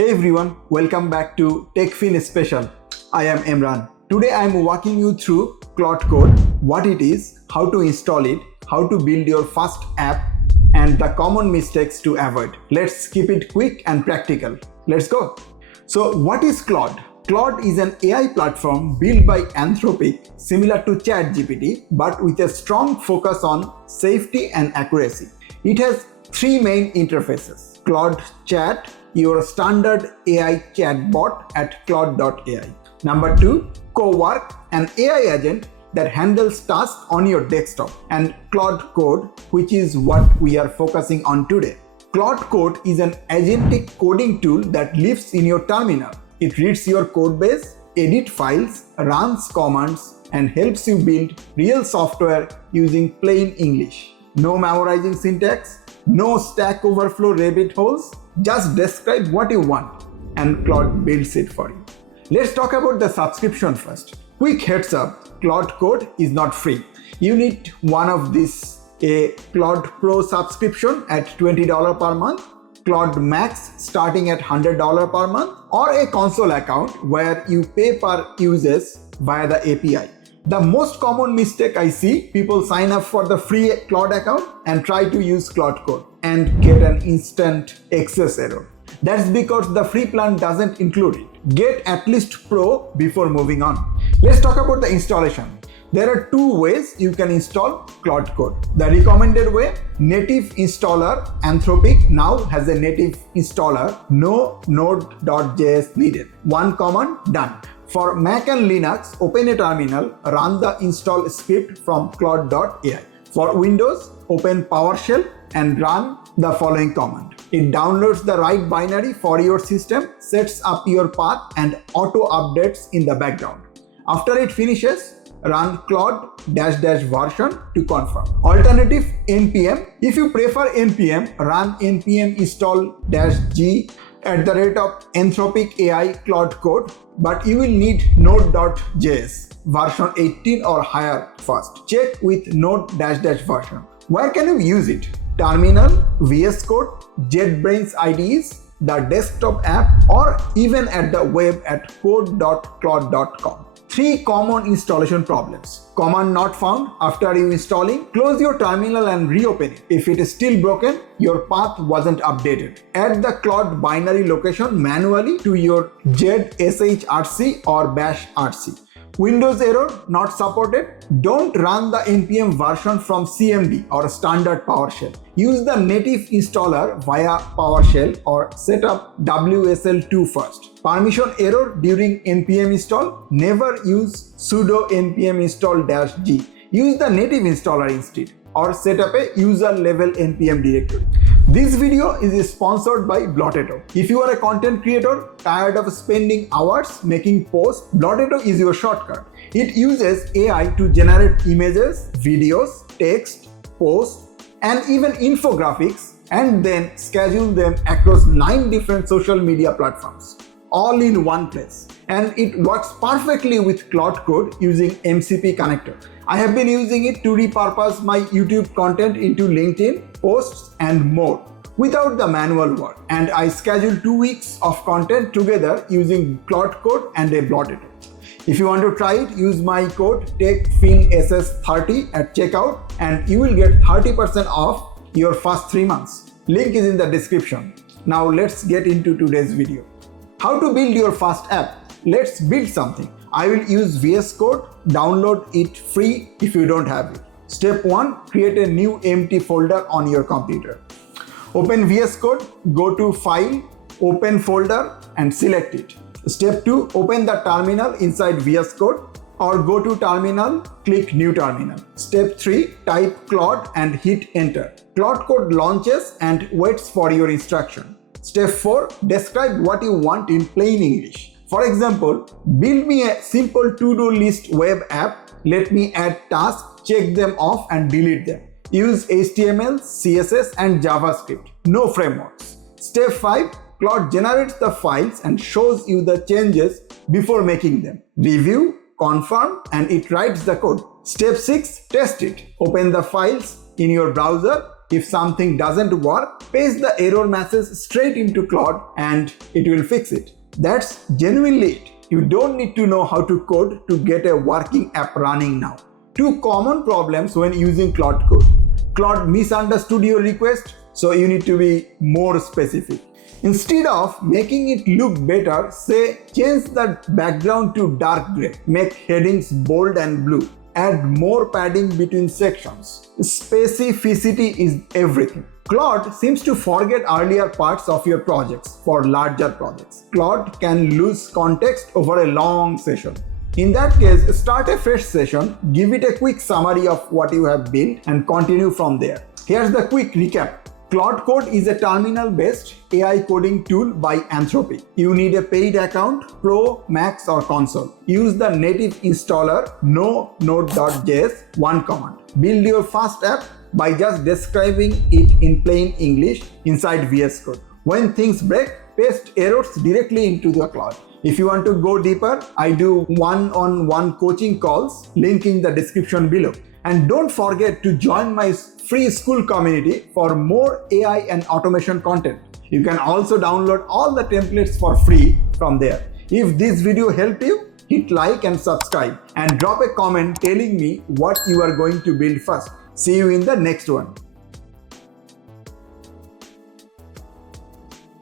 Hey everyone, welcome back to TechFin Special. I am Imran. Today I am walking you through Claude Code, what it is, how to install it, how to build your first app, and the common mistakes to avoid. Let's keep it quick and practical. Let's go. So what is Claude? Claude is an AI platform built by Anthropic similar to ChatGPT but with a strong focus on safety and accuracy. It has three main interfaces: Claude Chat, your standard AI chatbot at claude.ai. Number 2, Cowork, an AI agent that handles tasks on your desktop, and Claude Code, which is what we are focusing on today. Claude Code is an agentic coding tool that lives in your terminal. It reads your code base, edits files, runs commands, and helps you build real software using plain English. No memorizing syntax, no Stack Overflow rabbit holes, just describe what you want and Claude builds it for you. Let's talk about the subscription first. Quick heads up, Claude Code is not free. You need one of these: a Claude Pro subscription at $20 per month, Claude Max starting at $100 per month, or a console account where you pay per uses via the API. The most common mistake I see, people sign up for the free Claude account and try to use Claude Code and get an instant access error. That's because the free plan doesn't include it. Get at least Pro before moving on. Let's talk about the installation. There are two ways you can install Claude Code. The recommended way: native installer. Anthropic now has a native installer, no node.js needed. One command, done. For Mac and Linux, open a terminal, run the install script from claude.ai. For Windows, open PowerShell and run the following command. It downloads the right binary for your system, sets up your path, and auto updates in the background. After it finishes, run Claude --version to confirm. Alternative, npm. If you prefer npm, run npm install -g at the rate of Anthropic AI Claude Code, but you will need node.js version 18 or higher first. Check with node --version. Where can you use it? Terminal, VS Code, JetBrains IDEs, the desktop app, or even at the web at code.claude.com. Three common installation problems. Command not found after you installing. Close your terminal and reopen it. If it is still broken, your path wasn't updated. Add the Claude binary location manually to your ZSHRC or Bash RC. Windows error not supported. Don't run the npm version from CMD or standard PowerShell. Use the native installer via PowerShell or set up WSL2 first. Permission error during npm install. Never use sudo npm install -g. Use the native installer instead, or set up a user level npm directory. This video is sponsored by Blotteto. If you are a content creator tired of spending hours making posts, Blotteto is your shortcut. It uses AI to generate images, videos, text, posts, and even infographics, and then schedule them across 9 different social media platforms, all in one place. And it works perfectly with Claude Code using MCP connector. I have been using it to repurpose my YouTube content into LinkedIn posts and more without the manual work. And I schedule 2 weeks of content together using Claude Code and a Blotteto. If you want to try it, use my code TechFinSS30 at checkout and you will get 30% off your first 3 months. Link is in the description. Now let's get into today's video. How to build your first app? Let's build something. I will use VS Code. Download it free if you don't have it. Step 1, create a new empty folder on your computer. Open VS Code, go to File, Open Folder and select it. Step 2, open the terminal inside VS Code, or go to Terminal, click New Terminal. Step 3, type Claude and hit Enter. Claude Code launches and waits for your instruction. Step 4, describe what you want in plain English. For example, build me a simple to-do list web app. Let me add tasks, check them off and delete them. Use HTML, CSS and JavaScript. No frameworks. Step 5, Claude generates the files and shows you the changes before making them. Review, confirm, and it writes the code. Step 6, test it. Open the files in your browser, If something doesn't work, paste the error message straight into Claude and it will fix it. That's genuinely it. You don't need to know how to code to get a working app running now. Two common problems when using Claude Code. Claude misunderstood your request, so you need to be more specific. Instead of making it look better, say change the background to dark gray, make headings bold and blue, add more padding between sections. Specificity is everything. Claude seems to forget earlier parts of your projects for larger projects. Claude can lose context over a long session. In that case, start a fresh session, give it a quick summary of what you have built and continue from there. Here's the quick recap. Claude Code is a terminal-based AI coding tool by Anthropic. You need a paid account, Pro, Max or Console. Use the native installer no node.js, one command. Build your first app by just describing it in plain English inside VS Code. When things break, paste errors directly into the Claude. If you want to go deeper, I do one-on-one coaching calls, link in the description below. And don't forget to join my free school community for more AI and automation content. You can also download all the templates for free from there. If this video helped you, hit like and subscribe and drop a comment telling me what you are going to build first. See you in the next one.